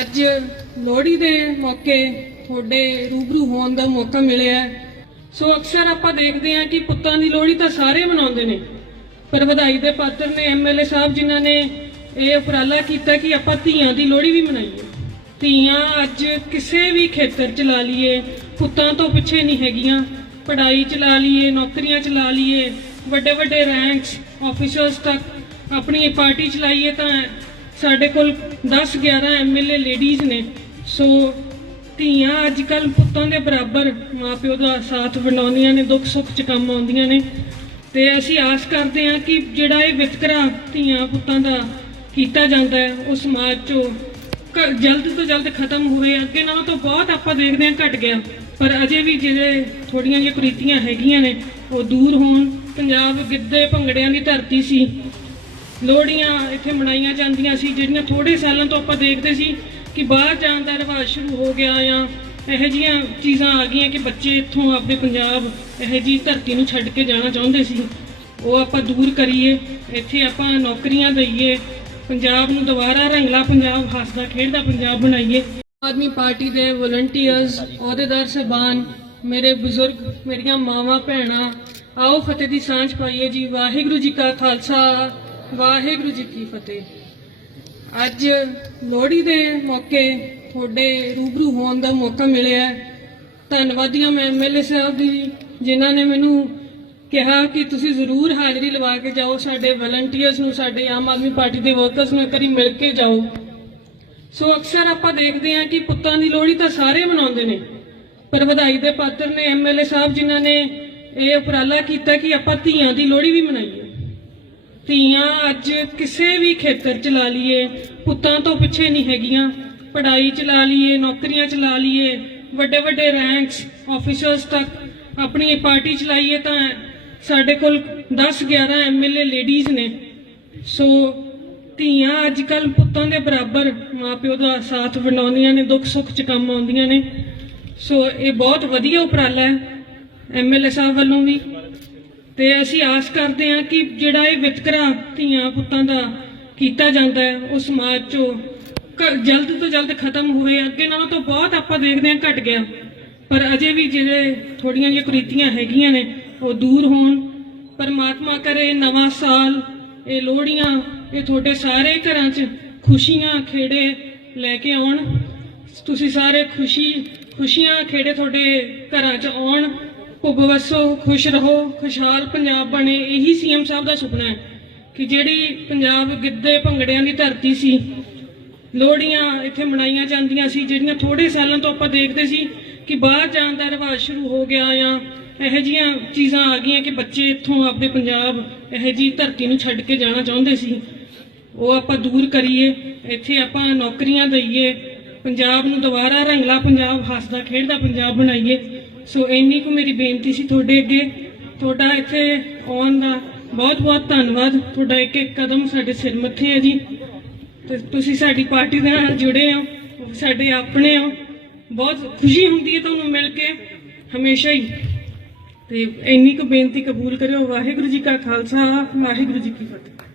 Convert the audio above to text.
ਅੱਜ ਲੋਹੜੀ ਦੇ ਮੌਕੇ ਤੁਹਾਡੇ ਰੂਬਰੂ ਹੋਣ ਦਾ ਮੌਕਾ ਮਿਲਿਆ ਸੋ ਅਕਸਰ ਆਪਾਂ ਦੇਖਦੇ ਹਾਂ ਕਿ ਪੁੱਤਾਂ ਦੀ ਲੋਹੜੀ ਤਾਂ ਸਾਰੇ ਮਨਾਉਂਦੇ ਨੇ ਪਰ ਵਧਾਈ ਦੇ ਪਾਤਰ ਨੇ ਐਮਐਲਏ ਸਾਹਿਬ ਜਿਨ੍ਹਾਂ ਨੇ ਇਹ ਉਪਰਾਲਾ ਕੀਤਾ ਕਿ ਆਪਾਂ ਧੀਆਂ ਦੀ ਲੋਹੜੀ ਵੀ ਮਨਾਈਏ ਧੀਆਂ ਅੱਜ ਕਿਸੇ ਵੀ ਖੇਤਰ ਚ ਲਾ ਲਈਏ ਪੁੱਤਾਂ ਤੋਂ ਪਿੱਛੇ ਨਹੀਂ ਹੈਗੀਆਂ ਪੜਾਈ ਚ ਲਾ ਲਈਏ ਨੌਕਰੀਆਂ ਚ ਲਾ ਲਈਏ ਵੱਡੇ ਵੱਡੇ ਰੈਂਕਸ ਆਫੀਸਰਸ ਤੱਕ ਆਪਣੀ ਪਾਰਟੀ ਚ ਲਾਈਏ ਤਾਂ ਸਾਡੇ ਕੋਲ 10 11 ਐਮਐਲਏ ਲੇਡੀਜ਼ ਨੇ ਸੋ ਧੀਆਂ ਅੱਜ ਕੱਲ ਪੁੱਤਾਂ ਦੇ ਬਰਾਬਰ ਮਾਪਿਓ ਦਾ ਸਾਥ ਵੰਡਾਉਂਦੀਆਂ ਨੇ ਦੁੱਖ ਸੁੱਖ 'ਚ ਕੰਮ ਆਉਂਦੀਆਂ ਨੇ ਤੇ ਅਸੀਂ ਆਸ ਕਰਦੇ ਹਾਂ ਕਿ ਜਿਹੜਾ ਇਹ ਵਿਤਕਰਾ ਧੀਆਂ ਪੁੱਤਾਂ ਦਾ ਕੀਤਾ ਜਾਂਦਾ ਹੈ ਉਹ ਸਮਾਜ 'ਚੋਂ ਜਲਦ ਤੋਂ ਜਲਦ ਖਤਮ ਹੋਵੇ ਅੱਗੇ ਨਾਲੋਂ ਤਾਂ ਬਹੁਤ ਆਪਾਂ ਦੇਖਦੇ ਹਾਂ ਘਟ ਗਿਆ ਪਰ ਅਜੇ ਵੀ ਜਿਹੜੇ ਥੋੜੀਆਂ ਜਿਹੀਆਂ ਕੁਰੀਤੀਆਂ ਹੈਗੀਆਂ ਨੇ ਉਹ ਦੂਰ ਹੋਣ ਪੰਜਾਬ ਗਿੱਧੇ ਭੰਗੜਿਆਂ ਦੀ ਧਰਤੀ ਸੀ ਲੋਹੜੀਆਂ ਇੱਥੇ ਮਨਾਈਆਂ ਜਾਂਦੀਆਂ ਸੀ ਜਿਹੜੀਆਂ ਥੋੜੇ ਸਾਲਾਂ ਤੋਂ ਆਪਾਂ ਦੇਖਦੇ ਸੀ ਕਿ ਬਾਹਰ ਜਾਣ ਦਾ ਰਿਵਾਜ ਸ਼ੁਰੂ ਹੋ ਗਿਆ ਜਾਂ ਇਹੋ ਜੀਆਂ ਚੀਜ਼ਾਂ ਆ ਗਈਆਂ ਕਿ ਬੱਚੇ ਇੱਥੋਂ ਆਪਣੇ ਪੰਜਾਬ ਇਹੋ ਜੀ ਧਰਤੀ ਨੂੰ ਛੱਡ ਕੇ ਜਾਣਾ ਚਾਹੁੰਦੇ ਸੀ ਉਹ ਆਪਾਂ ਦੂਰ ਕਰੀਏ ਇੱਥੇ ਆਪਾਂ ਨੌਕਰੀਆਂ ਦਈਏ ਪੰਜਾਬ ਨੂੰ ਦੁਬਾਰਾ ਰੰਗਲਾ ਪੰਜਾਬ ਹੱਸਦਾ ਖੇਡਦਾ ਪੰਜਾਬ ਬਣਾਈਏ ਆਦਮੀ ਪਾਰਟੀ ਦੇ ਵਲੰਟੀਅਰਸ ਅਹੁਦੇਦਾਰ ਸਹਿਬਾਨ ਮੇਰੇ ਬਜ਼ੁਰਗ ਮੇਰੀਆਂ ਮਾਵਾਂ ਭੈਣਾਂ ਆਓ ਫਤਿਹ ਦੀ ਸਾਂਝ ਪਾਈਏ ਜੀ ਵਾਹਿਗੁਰੂ ਜੀ ਕਾ ਖਾਲਸਾ ਵਾਹਿਗੁਰੂ ਜੀ ਕੀ ਫਤਿਹ ਅੱਜ ਲੋਹੜੀ ਦੇ ਮੌਕੇ ਤੁਹਾਡੇ ਰੂਬਰੂ ਹੋਣ ਦਾ ਮੌਕਾ ਮਿਲਿਆ ਧੰਨਵਾਦੀਆਂ ਮੈਂ ਐਮਐਲਏ ਸਾਹਿਬ ਦੀ ਜਿਨ੍ਹਾਂ ਨੇ ਮੈਨੂੰ ਕਿਹਾ ਕਿ ਤੁਸੀਂ ਜ਼ਰੂਰ ਹਾਜ਼ਰੀ ਲਵਾ ਕੇ ਜਾਓ ਸਾਡੇ ਵਲੰਟੀਅਰਸ ਨੂੰ ਸਾਡੇ ਆਮ ਆਦਮੀ ਪਾਰਟੀ ਦੇ ਵਰਕਰਸ ਨੂੰ ਕਰੀ ਮਿਲ ਕੇ ਜਾਓ ਸੋ ਅਕਸਰ ਆਪਾਂ ਦੇਖਦੇ ਹਾਂ ਕਿ ਪੁੱਤਾਂ ਦੀ ਲੋਹੜੀ ਤਾਂ ਸਾਰੇ ਮਨਾਉਂਦੇ ਨੇ ਪਰ ਵਧਾਈ ਦੇ ਪਾਤਰ ਨੇ ਐਮਐਲਏ ਸਾਹਿਬ ਜਿਨ੍ਹਾਂ ਨੇ ਇਹ ਉਪਰਾਲਾ ਕੀਤਾ ਕਿ ਆਪਾਂ ਧੀਆਂ ਦੀ ਲੋਹੜੀ ਵੀ ਮਨਾਈਏ ਧੀਆਂ ਅੱਜ ਕਿਸੇ ਵੀ ਖੇਤਰ ਚ ਲਾ ਲਈਏ ਪੁੱਤਾਂ ਤੋਂ ਪਿੱਛੇ ਨਹੀਂ ਹੈਗੀਆਂ ਪੜਾਈ ਚ ਲਾ ਲਈਏ ਨੌਕਰੀਆਂ ਚ ਲਾ ਲਈਏ ਵੱਡੇ ਵੱਡੇ ਰੈਂਕਸ ਆਫੀਸਰਸ ਤੱਕ ਆਪਣੀ ਪਾਰਟੀ ਚ ਲਾਈਏ ਤਾਂ ਸਾਡੇ ਕੋਲ 10 11 ਐਮਐਲਏ ਲੇਡੀਜ਼ ਨੇ ਸੋ ਧੀਆਂ ਅੱਜ ਕੱਲ ਪੁੱਤਾਂ ਦੇ ਬਰਾਬਰ ਮਾਪਿਓ ਦਾ ਸਾਥ ਬਣਾਉਂਦੀਆਂ ਨੇ ਦੁੱਖ ਸੁੱਖ ਚ ਕੰਮ ਆਉਂਦੀਆਂ ਨੇ ਸੋ ਇਹ ਬਹੁਤ ਵਧੀਆ ਉਪਰਾਲਾ ਹੈ ਐਮਐਲਏ ਸਾਹਿਬ ਵੱਲੋਂ ਵੀ ਤੇ ਅਸੀਂ ਆਸ ਕਰਦੇ ਹਾਂ ਕਿ ਜਿਹੜਾ ਇਹ ਵਿਤਕਰਾ ਧੀਆਂ ਪੁੱਤਾਂ ਦਾ ਕੀਤਾ ਜਾਂਦਾ ਹੈ ਉਹ ਸਮਾਜ ਚੋਂ ਜਲਦ ਤੋਂ ਜਲਦ ਖਤਮ ਹੋਵੇ ਅੱਗੇ ਨਾਲੋਂ ਤਾਂ ਬਹੁਤ ਆਪਾਂ ਦੇਖਦੇ ਹਾਂ ਘਟ ਗਿਆ ਪਰ ਅਜੇ ਵੀ ਜਿਹੜੇ ਥੋੜੀਆਂ ਜਿਹੀਆਂ ਕੁਰੀਤੀਆਂ ਹੈਗੀਆਂ ਨੇ ਉਹ ਦੂਰ ਹੋਣ ਪਰਮਾਤਮਾ ਕਰੇ ਨਵਾਂ ਸਾਲ ਇਹ ਲੋਹੜੀਆਂ ਇਹ ਤੁਹਾਡੇ ਸਾਰੇ ਘਰਾਂ 'ਚ ਖੁਸ਼ੀਆਂ ਖੇੜੇ ਲੈ ਕੇ ਆਉਣ ਤੁਸੀਂ ਸਾਰੇ ਖੁਸ਼ੀ ਖੁਸ਼ੀਆਂ ਖੇੜੇ ਤੁਹਾਡੇ ਘਰਾਂ 'ਚ ਆਉਣ ਵਸੋ ਖੁਸ਼ ਰਹੋ ਖੁਸ਼ਹਾਲ ਪੰਜਾਬ ਬਣੇ ਇਹੀ ਸੀਐਮ ਸਾਹਿਬ ਦਾ ਸੁਪਨਾ ਹੈ ਕਿ ਜਿਹੜੀ ਪੰਜਾਬ ਗਿੱਧੇ ਭੰਗੜਿਆਂ ਦੀ ਧਰਤੀ ਸੀ ਲੋੜੀਆਂ ਇੱਥੇ ਮਨਾਈਆਂ ਜਾਂਦੀਆਂ ਸੀ ਜਿਹੜੀਆਂ ਥੋੜੇ ਸਾਲਾਂ ਤੋਂ ਆਪਾਂ ਦੇਖਦੇ ਸੀ ਕਿ ਬਾਹਰ ਜਾਣ ਦਾ ਰਿਵਾਜ ਸ਼ੁਰੂ ਹੋ ਗਿਆ ਆ ਇਹੋ ਜੀਆਂ ਚੀਜ਼ਾਂ ਆ ਗਈਆਂ ਕਿ ਬੱਚੇ ਇੱਥੋਂ ਆਪਦੇ ਪੰਜਾਬ ਇਹ ਜੀ ਧਰਤੀ ਨੂੰ ਛੱਡ ਕੇ ਜਾਣਾ ਚਾਹੁੰਦੇ ਸੀ ਉਹ ਆਪਾਂ ਦੂਰ ਕਰੀਏ ਇੱਥੇ ਆਪਾਂ ਨੌਕਰੀਆਂ ਦਈਏ ਪੰਜਾਬ ਨੂੰ ਦੁਬਾਰਾ ਰੰਗਲਾ ਪੰਜਾਬ ਹੱਸਦਾ ਖੇਡਦਾ ਪੰਜਾਬ ਬਣਾਈਏ ਸੋ ਇੰਨੀ ਕੁ ਮੇਰੀ ਬੇਨਤੀ ਸੀ ਤੁਹਾਡੇ ਅੱਗੇ ਤੁਹਾਡਾ ਇੱਥੇ ਆਉਣ ਦਾ ਬਹੁਤ ਬਹੁਤ ਧੰਨਵਾਦ ਤੁਹਾਡਾ ਇੱਕ ਇੱਕ ਕਦਮ ਸਾਡੇ ਸਿਰ ਮੱਥੇ ਹੈ ਜੀ ਤੇ ਤੁਸੀਂ ਸਾਡੀ ਪਾਰਟੀ ਦੇ ਨਾਲ ਜੁੜੇ ਹੋ ਸਾਡੇ ਆਪਣੇ ਹੋ ਬਹੁਤ ਖੁਸ਼ੀ ਹੁੰਦੀ ਹੈ ਤੁਹਾਨੂੰ ਮਿਲ ਕੇ ਹਮੇਸ਼ਾ ਹੀ ਤੇ ਇੰਨੀ ਕੁ ਬੇਨਤੀ ਕਬੂਲ ਕਰਿਓ ਵਾਹਿਗੁਰੂ ਜੀ ਕਾ ਖਾਲਸਾ ਵਾਹਿਗੁਰੂ ਜੀ ਕੀ ਫਤਿਹ